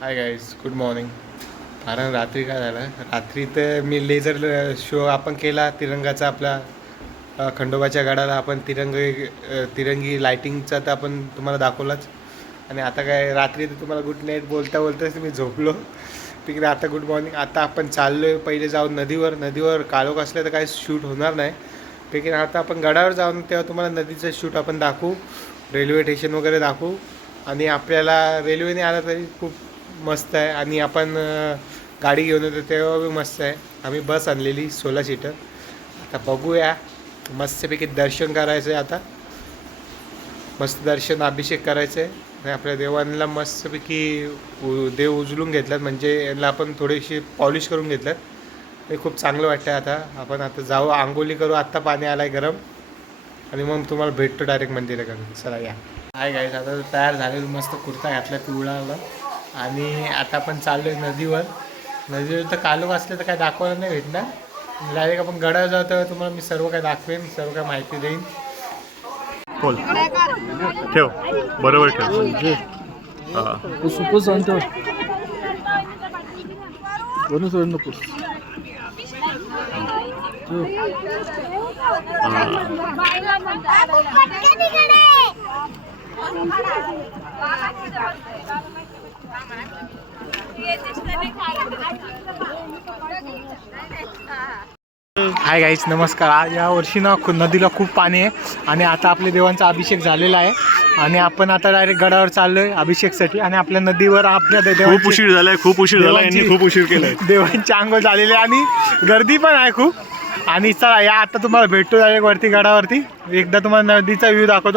Hi guys, good morning. कारण रात्री काय झालं, रात्री तर मी लेझर शो आपण केला तिरंगाचा आपला खंडोबाच्या गडाला आपण तिरंगी लायटिंगचा तर आपण तुम्हाला दाखवलाच. आणि आता काय रात्री तर तुम्हाला गुड नाईट बोलता बोलताच मी झोपलो तिकडे. आता गुड मॉर्निंग. आता आपण चाललो आहे पहिले जाऊन नदीवर काळोख असलं तर काही शूट होणार नाही ठीक आहे. आता आपण गडावर जाऊन तेव्हा तुम्हाला नदीचं शूट आपण दाखवू, रेल्वे स्टेशन वगैरे दाखवू. आणि आपल्याला रेल्वेने आला तरी खूप मस्त आहे. आणि आपण गाडी घेऊन येतो तेव्हा बी मस्त आहे. आम्ही बस आणलेली 16 सीटर. आता बघूया, मस्तपैकी दर्शन करायचं आहे. आता मस्त दर्शन अभिषेक करायचं आहे आणि आपल्या देवांना मस्तपैकी देव उचलून घेतलात, म्हणजे यांना आपण थोडीशी पॉलिश करून घेतलं. ते खूप चांगलं वाटतं. आता आपण जाऊ, आंघोळी करू. आत्ता पाणी आलं आहे गरम आणि मग तुम्हाला भेटतो डायरेक्ट मंदिराकडे. चला या. हाय गाईस, आता तयार झालेलं, मस्त कुर्ता घातला पिवळाला. आणि आता आपण चाललो आहे नदीवर तर कालोख असले तर काय दाखवायला नाही भेटणार. डायरेक्ट आपण गडावर जाऊ तेव्हा तुम्हाला मी सर्व काय दाखवेन, सर्व काय माहिती देईन. बोल ठेव, बरोबर ठेव. सुपूस आणतो दोन्ही सोडून नको. हाय गाईज, नमस्कार. आज या वर्षी ना नदीला खूप पाणी आहे आणि आता आपल्या देवांचा अभिषेक झालेला आहे आणि आपण आता डायरेक्ट गडावर चाललोय अभिषेकसाठी. आणि आपल्या नदीवर आपल्या खूप उशीर झालाय, खूप उशीर केलाय. देवांची आंघोळ झालेली आहे आणि गर्दी पण आहे खूप. आणि चला या, आता तुम्हाला भेटतो डायरेक्ट वरती गडावरती. एकदा तुम्हाला नदीचा व्ह्यू दाखवतो.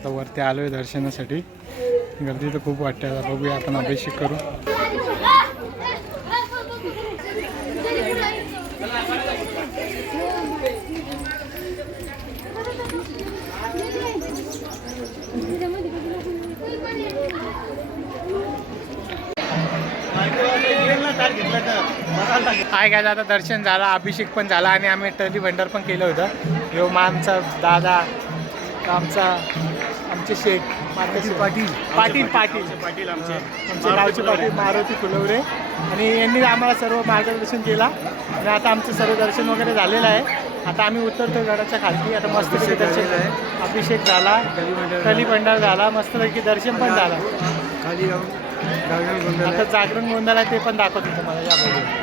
वरती आलोय दर्शनासाठी. गर्दी तर खूप वाटते. आता बघूया, आपण अभिषेक करू. काय काय, आता दर्शन झालं, अभिषेक पण झाला आणि आम्ही टली भंडार पण केलं होतं. यो आमचा दादा, आमचे शेख पाटील आमचे गावचे पाटील मारुती फुलवरे. आणि यांनी आम्हाला सर्व मार्गदर्शन केला आणि आता आमचं सर्व दर्शन वगैरे झालेलं आहे. आता आम्ही उतरतो गडाच्या खालती. आता मस्त दर्शन आहे, अभिषेक झाला, टली भंडार झाला, मस्तपैकी दर्शन पण झालं. खाली जाऊन आता जागरण गोंधळ आहे, ते पण दाखवतो तुम्हाला यामध्ये.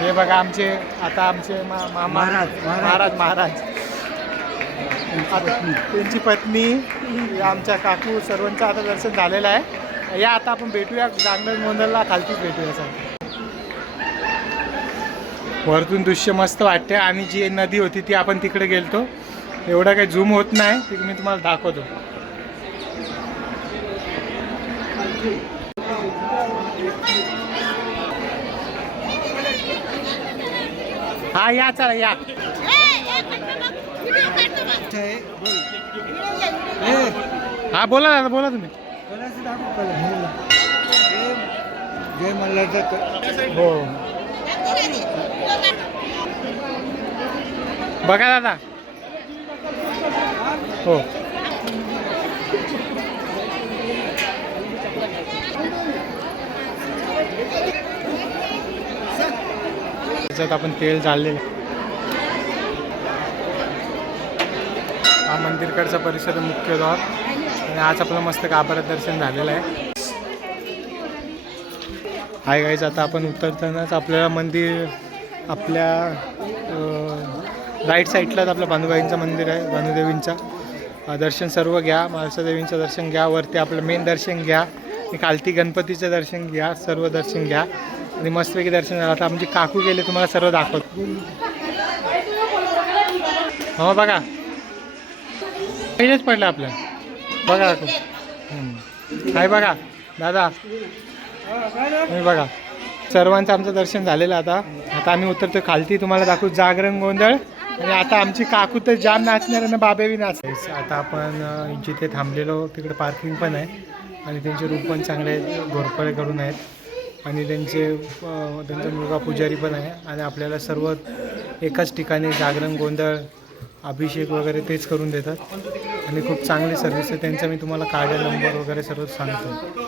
हे बघा आमचे महाराज त्यांची पत्नी, आमच्या काकू, सर्वांचं आता दर्शन झालेलं आहे. या आता आपण भेटूया जागरण गोंधळला, खालतीच भेटूया सर. वरतून दृश्य मस्त वाटते. आणि जी नदी होती ती आपण तिकडे गेलतो, एवढा काही झूम होत नाही, ते मी तुम्हाला दाखवतो. हा या, चला या. हा बोला दादा, बोला तुम्ही. जय मल्हारचा हो बघा दादा. हो त्याच्यात आपण तेल जाळलेलं. हा मंदिरकडचा परिसर, मुख्य द्वार. आणि आज आपलं मस्त गाभाऱ्यात दर्शन झालेलं आहे. हाय गाईज, आता आपण उतरतानाच आपल्याला मंदिर, आपल्या राईट साईडलाच आपलं भानुबाईंचं मंदिर आहे, भानुदेवींचा. दर्शन सर्व घ्या, महाराष्ट्रदेवींचं दर्शन घ्या. वरती आपलं मेन दर्शन घ्या, खालती गणपतीचं दर्शन घ्या, सर्व दर्शन घ्या आणि मस्तपैकी दर्शन झालं. आता आमची काकू गेले, तुम्हाला सर्व दाखवतो. हो बघा, पहिलेच पडलं आपलं. बघा काकू, काय बघा दादा, तुम्ही बघा. सर्वांचं आमचं दर्शन झालेलं. आता आम्ही उतरतो खालती, तुम्हाला दाखवू जागरण गोंधळ आणि आता आमची काकू तर जाम नाचणार आणि बाबे बी नाचणार. आता आपण जिथे थांबलेलो तिकडे पार्किंग पण आहे आणि त्यांचे रूम पण चांगले आहेत, घोरपडे करून आहेत आणि त्यांचा मुलगा पुजारी पण आहे आणि आपल्याला सर्व एकाच ठिकाणी जागरण गोंधळ अभिषेक वगैरे तेच करून देतात आणि खूप चांगली सर्व्हिस आहे त्यांचा. मी तुम्हाला कार्ड नंबर वगैरे सर्व सांगतो.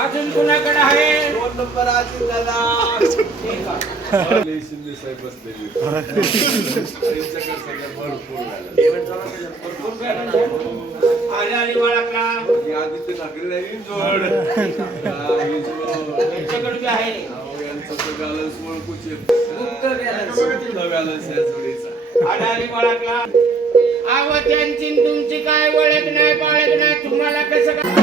अजून कुणाकडे आहे? आजारी बाळाला यांच्याकडे बी आहे. आजारी बाळाला आव त्यांची तुमची काय ओळख नाही पाळख नाही, तुम्हाला कसं काय?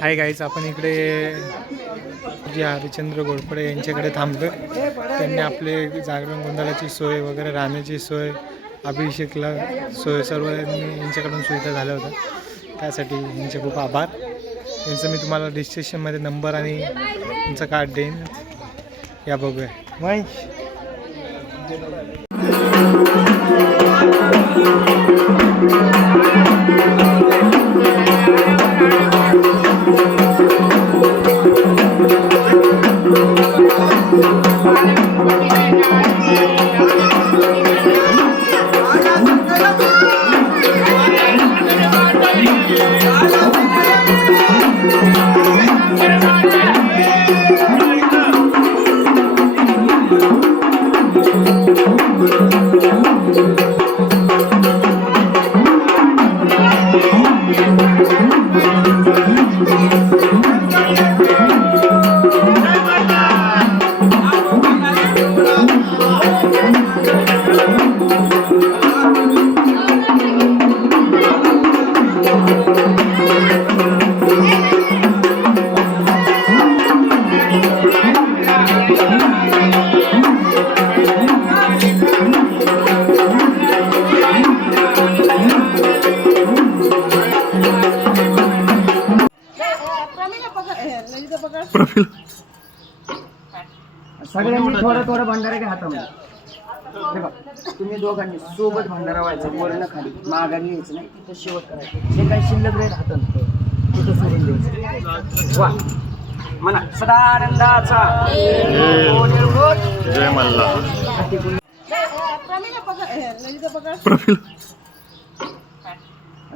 हाय गाईज, आपण इकडे जी हरिश्चंद्र घोरपडे यांच्याकडे थांबलो. त्यांनी आपले जागरण गोंधळाची सोय वगैरे राहण्याची सोय अभिषेकला सोय सर्व यांच्याकडून सुविधा झाल्या होत्या. त्यासाठी यांचे खूप आभार. यांचं मी तुम्हाला डिस्क्रिप्शनमध्ये नंबर आणि तुमचं कार्ड देईन. या बघूया महेश. प्रफिल सगळ्यांनी थोडं थोडं भंडारा घ्या हातामध्ये. हे बघ, तुम्ही दोघांनी सोबत भंडारा व्हायचा, वरण खाली माघारी यायचं नाही, तिथं शेवट करायचं. जे काही शिल्लक राहील हातात तिथं सोडून द्यायचं. वा म्हणा सदानंदाचा जय मल्हार. प्रफिल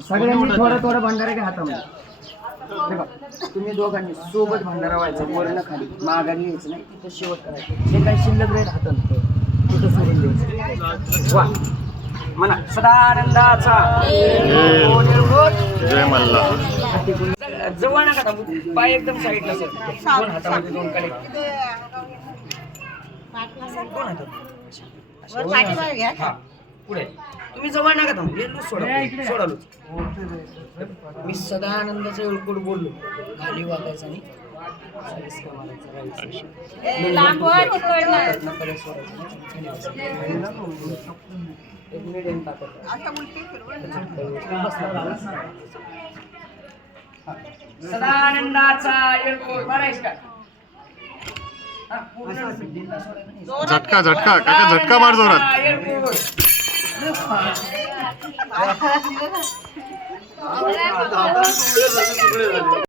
सगळ्यांनी थोडं थोडं भंडारा घ्या हातामध्ये. हे बघ, तुम्ही दोघांनी सोबत भंडारा व्हायचा, वरण खाली माघारी यायचं नाही, तिथं शेवट करायचं. जे काही शिल्लक राहील हातात तिथं सोडून द्यायचं. वा म्हणा सदानंदाचा जय मल्हार. जवळ नका थांबू, पाय एकदम साईडला सर. दोन हातामध्ये दोन कडे, दोन हातात हा, पुढे. तुम्ही जवळ नका थांबू, हे लूज सोडा, सोडा लूज. मी सदानंदाचा एवढं बोललो, खाली वागायचं आणि सदानंदाचा एअरपोर्ट मारायच का? झटका झटका काका, झटका मार जोरात. एअरपोर्ट